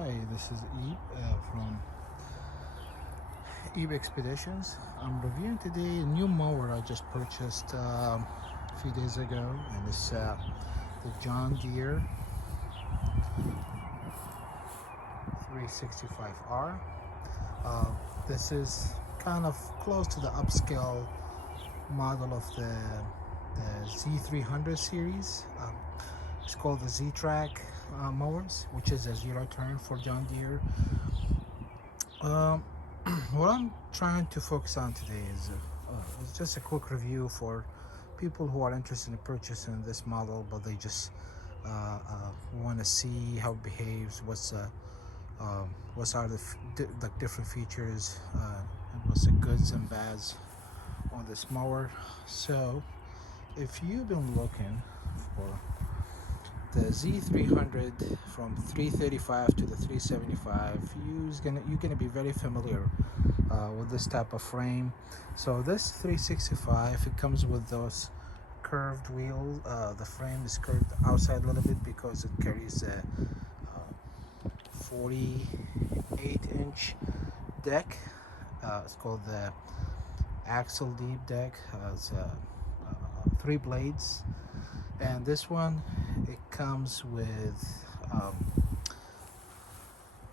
Hi, this is Eve from Eve Expeditions. I'm reviewing today a new mower I just purchased a few days ago, and it's the John Deere Z365R. This is kind of close to the upscale model of the Z300 series. It's called the Ztrak mowers, which is a zero turn for John Deere. What I'm trying to focus on today is just a quick review for people who are interested in purchasing this model, but they just want to see how it behaves, what are the different features, and what's the goods and bads on this mower. So if you've been looking for the Z300 from 335 to the 375, you're gonna be very familiar with this type of frame. So this 365, it comes with those curved wheels. The frame is curved outside a little bit because it carries a 48-inch deck. It's called the axle deep deck. It's 3 blades, and this one, it comes with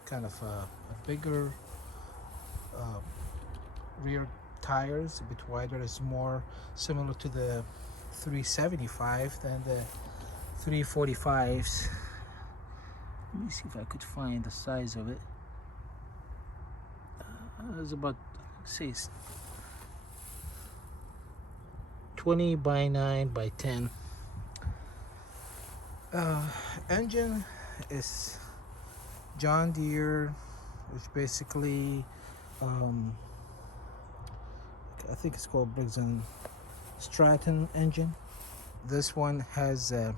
kind of a bigger rear tires, a bit wider. It's more similar to the 375 than the 345s. Let me see if I could find the size of it. It's about, say, 20 by 9 by 10. Engine is John Deere, which basically I think it's called Briggs and Stratton engine. This one has the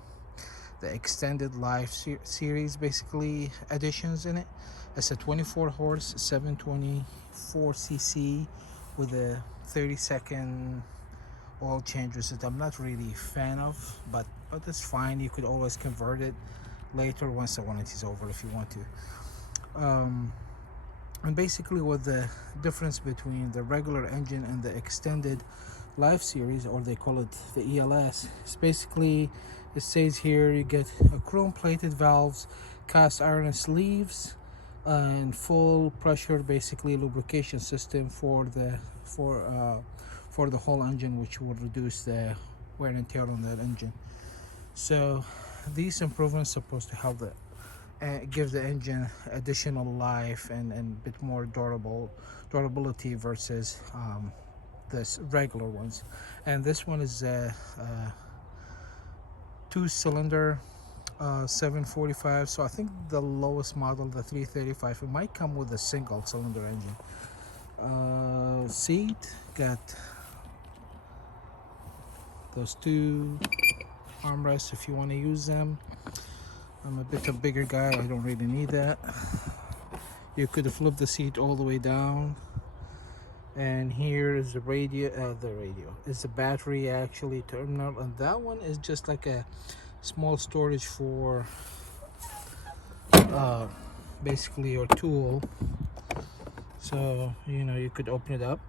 extended life series basically additions in it. It's a 24 horse 724 cc with a 30-second oil change receipt. I'm not really a fan of, but it's fine. You could always convert it later once the warranty is over if you want to. And basically, what the difference between the regular engine and the extended life series, or they call it the ELS, is basically, it says here you get a chrome plated valves, cast iron sleeves, and full pressure basically lubrication system for the whole engine, which will reduce the wear and tear on that engine. So these improvements are supposed to help give the engine additional life and a bit more durability versus this regular ones. And this one is a 2-cylinder 745. So I think the lowest model, the 335, it might come with a single cylinder engine. Seat got those 2 armrests if you want to use them. I'm a bit of a bigger guy, I don't really need that. You could flip the seat all the way down, and here is the radio is the battery actually terminal, and that one is just like a small storage for basically your tool. So you could open it up,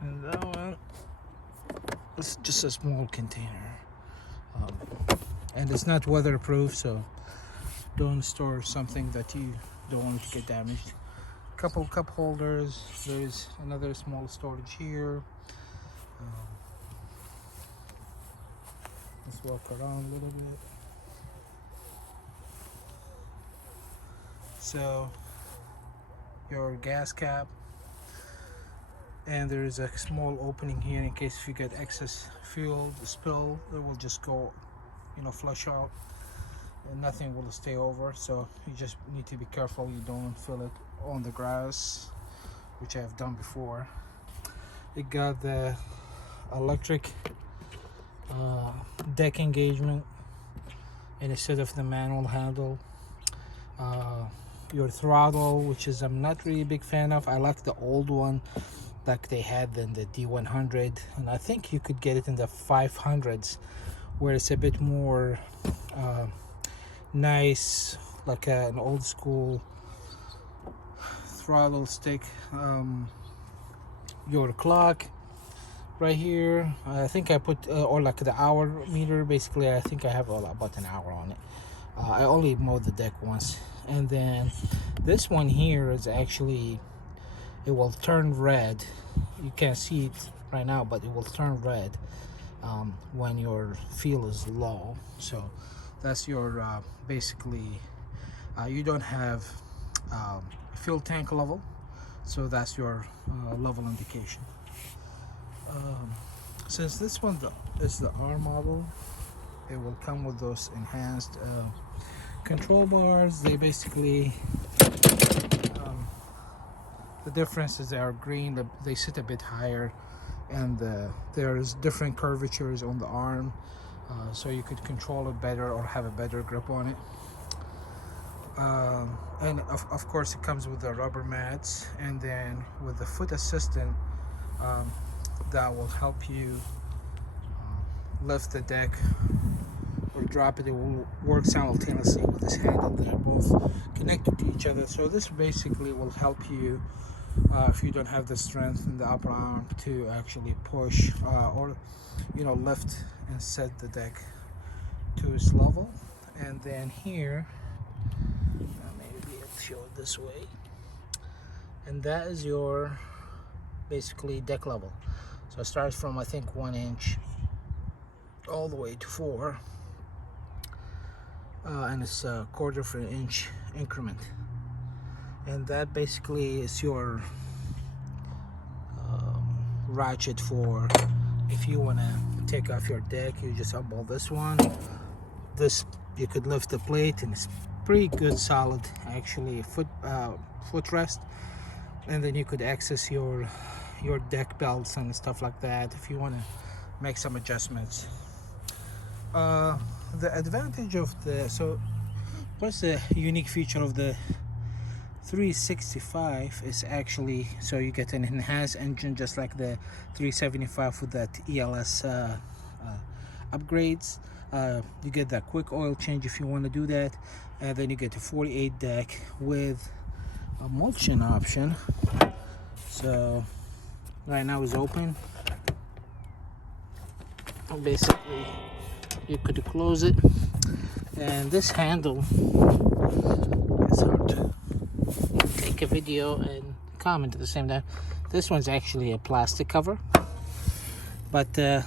and that one, it's just a small container, and it's not weatherproof, so don't store something that you don't want to get damaged. Couple cup holders. There's another small storage here. Let's walk around a little bit. So your gas cap, and there is a small opening here in case if you get excess fuel spill, it will just go, flush out, and nothing will stay over. So you just need to be careful you don't fill it on the grass, which I have done before. It got the electric deck engagement, and instead of the manual handle, your throttle, which is I'm not really a big fan of. I like the old one like they had in the D100, and I think you could get it in the 500s, where it's a bit more nice, like an old school throttle stick. Your clock right here, I think I put or like the hour meter. Basically I think I have about an hour on it. I only mowed the deck once. And then this one here is actually, it will turn red. You can't see it right now, but it will turn red when your fuel is low. So that's your basically you don't have fuel tank level, so that's your level indication. Since this one is the R model, it will come with those enhanced control bars. They basically the difference is they are green, they sit a bit higher, and there's different curvatures on the arm, so you could control it better or have a better grip on it. And of course it comes with the rubber mats, and then with the foot assistant that will help you lift the deck or drop it. It will work simultaneously with this handle. They're both connected to each other, so this basically will help you if you don't have the strength in the upper arm to actually push or lift and set the deck to its level. And then here, maybe I'll show it this way, and that is your basically deck level. So it starts from I think 1 inch all the way to 4, and it's a quarter of an inch increment, and that basically is your ratchet for if you want to take off your deck. You just unbolt this one. This, you could lift the plate, and it's pretty good solid actually footrest, and then you could access your deck belts and stuff like that if you want to make some adjustments. The advantage of what's the unique feature of the 365 is actually, so you get an enhanced engine just like the 375 with that ELS upgrades. You get that quick oil change if you want to do that, and then you get a 48 deck with a mulching option. So right now it's open. Basically you could close it, and this handle, it's hard to take a video and comment at the same time. This one's actually a plastic cover, but it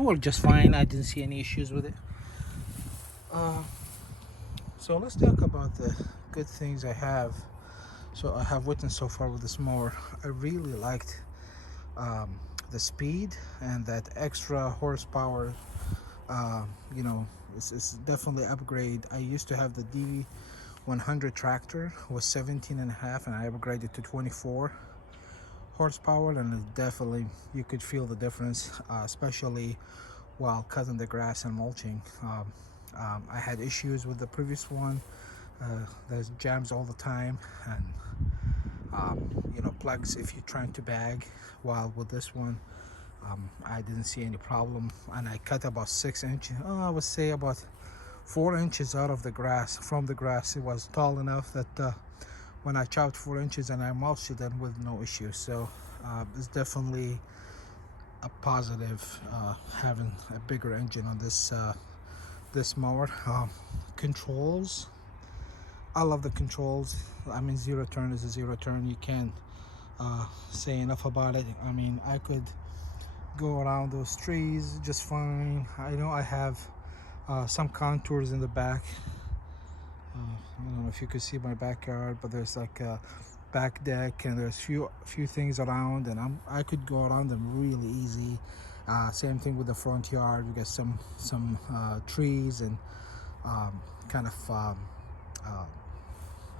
worked just fine. I didn't see any issues with it. So let's talk about the good things I have witnessed so far with this mower. I really liked the speed and that extra horsepower. It's definitely upgrade. I used to have the D100 tractor, was 17.5, and I upgraded to 24 horsepower, and it definitely, you could feel the difference, especially while cutting the grass and mulching. I had issues with the previous one. There's jams all the time, and plugs if you're trying to bag, while with this one I didn't see any problem, and I cut about 6 inches, I would say about 4 inches out of the grass, from the grass. It was tall enough that when I chopped 4 inches and I mulched it, then with no issue. So it's definitely a positive having a bigger engine on this mower. Controls, I love the controls. I mean, zero turn is a zero turn. You can't say enough about it. I mean, I could go around those trees just fine. I know I have some contours in the back. I don't know if you could see my backyard, but there's like a back deck, and there's few things around, and I could go around them really easy. Same thing with the front yard. We got some trees and kind of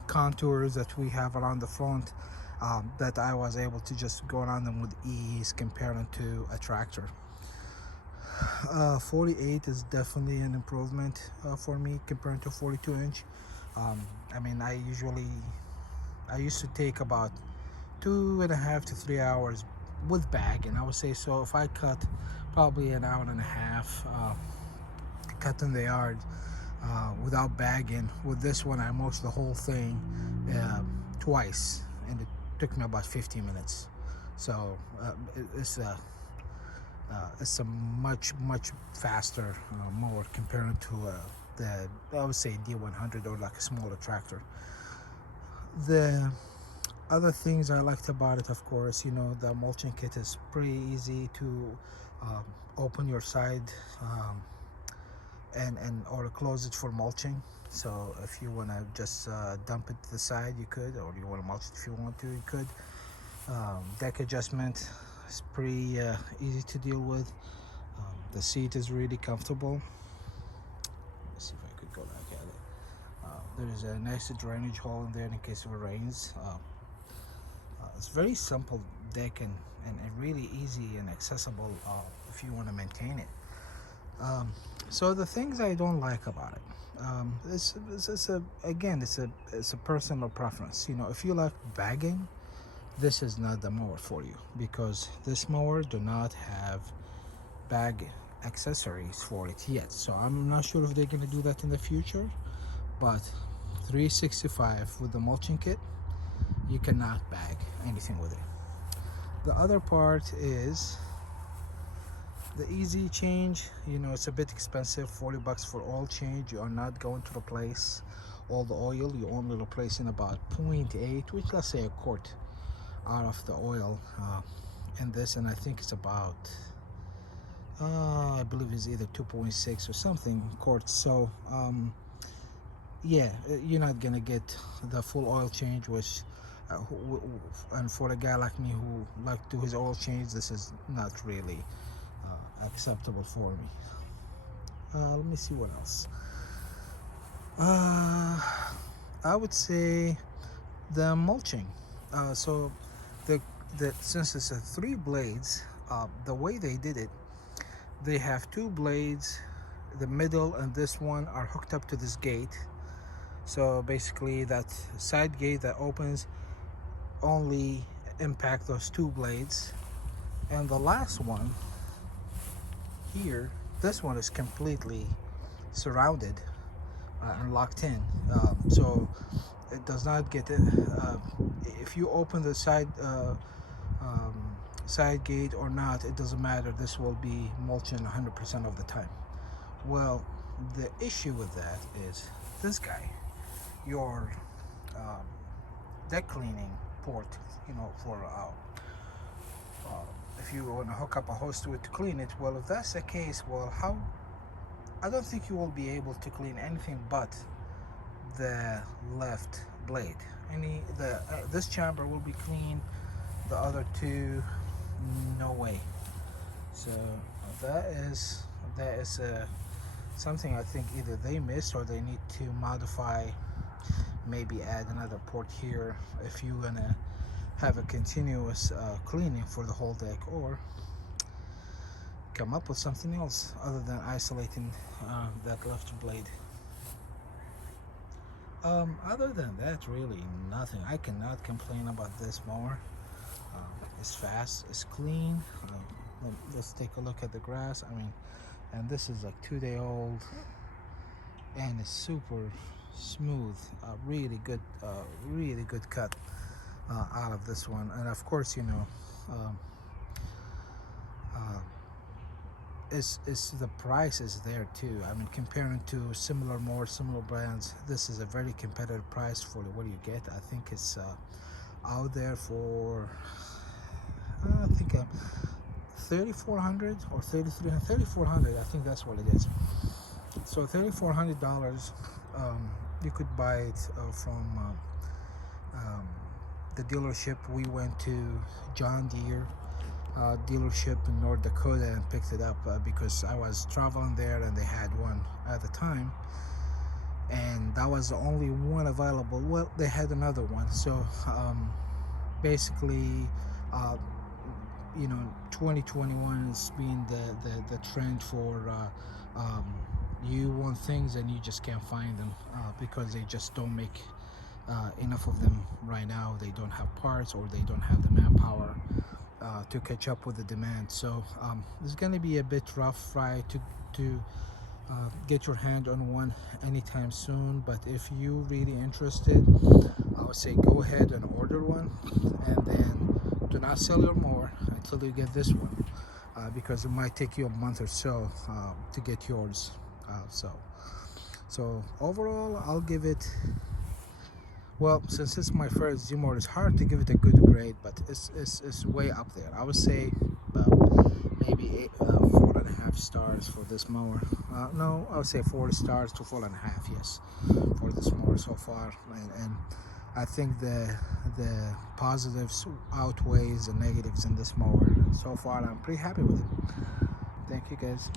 contours that we have around the front, that I was able to just go around them with ease compared to a tractor. 48 is definitely an improvement for me compared to 42 inch. I mean, I used to take about 2.5 to 3 hours with bagging, I would say. So if I cut probably an hour and a half cut in the yard, without bagging. With this one, I mulched the whole thing twice, and it took me about 15 minutes. So it's a much faster mower compared to the, I would say, D100 or like a smaller tractor. The other things I liked about it, of course, the mulching kit is pretty easy to um, open your side, and or close it for mulching. So if you want to just dump it to the side, you could, or you want to mulch it if you want to, you could. Deck adjustment is pretty easy to deal with. The seat is really comfortable. Let's see if I could go back at it. There's a nice drainage hole in there in case it rains. It's very simple deck, and really easy and accessible if you want to maintain it. So the things I don't like about it, it's a personal preference. If you like bagging, this is not the mower for you, because this mower do not have bag accessories for it yet. So I'm not sure if they're going to do that in the future, but 365 with the mulching kit, you cannot bag anything with it. The other part is the easy change. It's a bit expensive, 40 bucks for oil change. You are not going to replace all the oil. You only replacing about 0.8, which, let's say, a quart out of the oil in this, and I think it's about I believe it's either 2.6 or something quarts. So yeah, you're not gonna get the full oil change, which and for a guy like me who like to do his oil change, this is not really acceptable for me. Let me see what else. I would say the mulching. So the since it's a 3 blades, the way they did it, they have 2 blades. The middle and this one are hooked up to this gate. So basically, that side gate that opens only impact those 2 blades, and the last one here, this one is completely surrounded and locked in. So it does not get it. If you open the side gate or not, it doesn't matter. This will be mulching 100% of the time. Well, the issue with that is this guy, your deck cleaning port, for if you want to hook up a hose to it to clean it. Well, if that's the case, well, I don't think you will be able to clean anything but the left blade. This chamber will be clean, the other two, no way. So that is something I think either they missed or they need to modify. Maybe add another port here if you're gonna have a continuous cleaning for the whole deck, or come up with something else other than isolating that left blade. Other than that, really nothing. I cannot complain about this mower. It's fast, it's clean. Let's take a look at the grass. And this is like 2-day-old, and it's super smooth. Really good cut out of this one. And of course, it's the price is there too. Comparing to similar brands, this is a very competitive price for what you get. I think it's out there for I think 3,400 or 3,300, 3,400. I think that's what it is. So $3,400. You could buy it from the dealership. We went to John Deere dealership in North Dakota and picked it up because I was traveling there and they had one at the time, and that was the only one available. Well, they had another one. So basically 2021 has been the trend for you want things and you just can't find them because they just don't make enough of them right now. They don't have parts, or they don't have the manpower to catch up with the demand. So it's going to be a bit rough, right, to get your hand on one anytime soon, but if you really interested, I would say go ahead and order one, and then do not sell your mower until you get this one, because it might take you a month or so to get yours. So overall, I'll give it, well, since it's my first Z mower, it's hard to give it a good grade, but it's way up there. I would say maybe 4.5 stars for this mower. No, I would say 4 stars to 4.5. Yes, for this mower so far, and I think the positives outweighs the negatives in this mower. So far, I'm pretty happy with it. Thank you, guys.